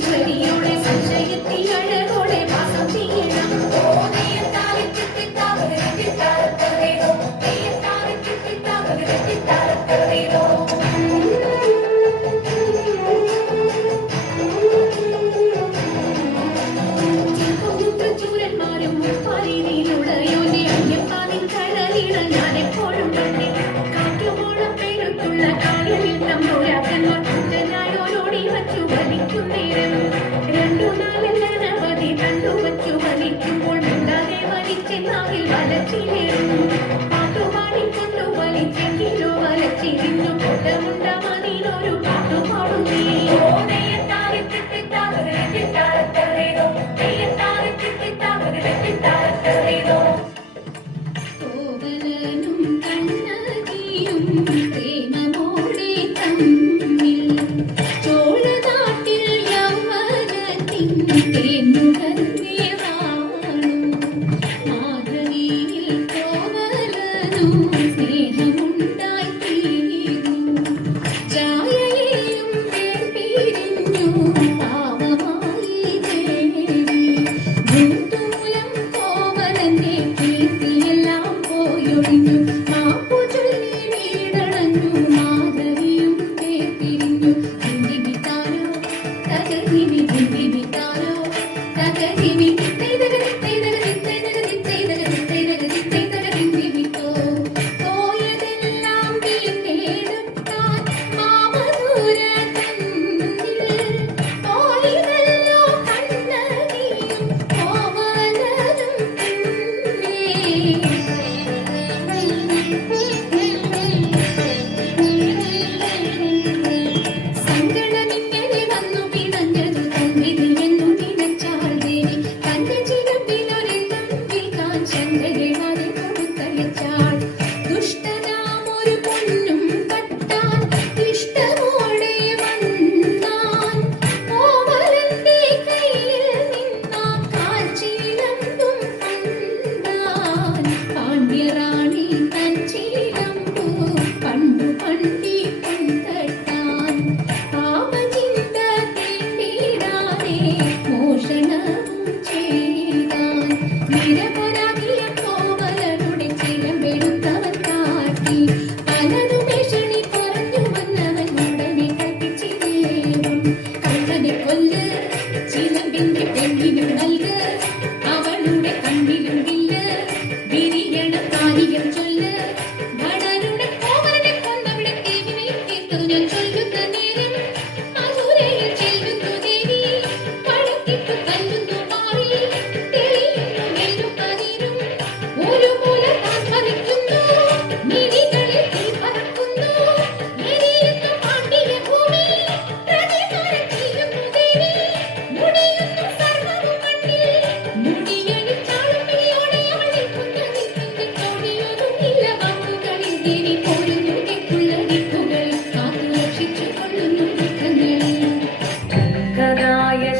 2020 you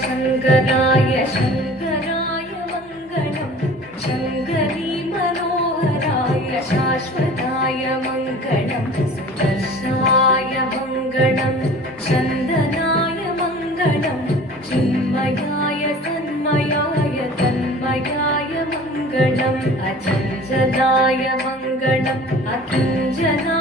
शङ्गराय शङ्कराय मङ्गलम् शङ्करी मनोहराय शाश्वताय मङ्गणम् तशाय मङ्गणम् चन्दनाय मङ्गलं चिन्मयाय तन्मयाय तन्मयाय मङ्गलम् अचञ्चलाय मङ्गलम् अतुञ्जलाय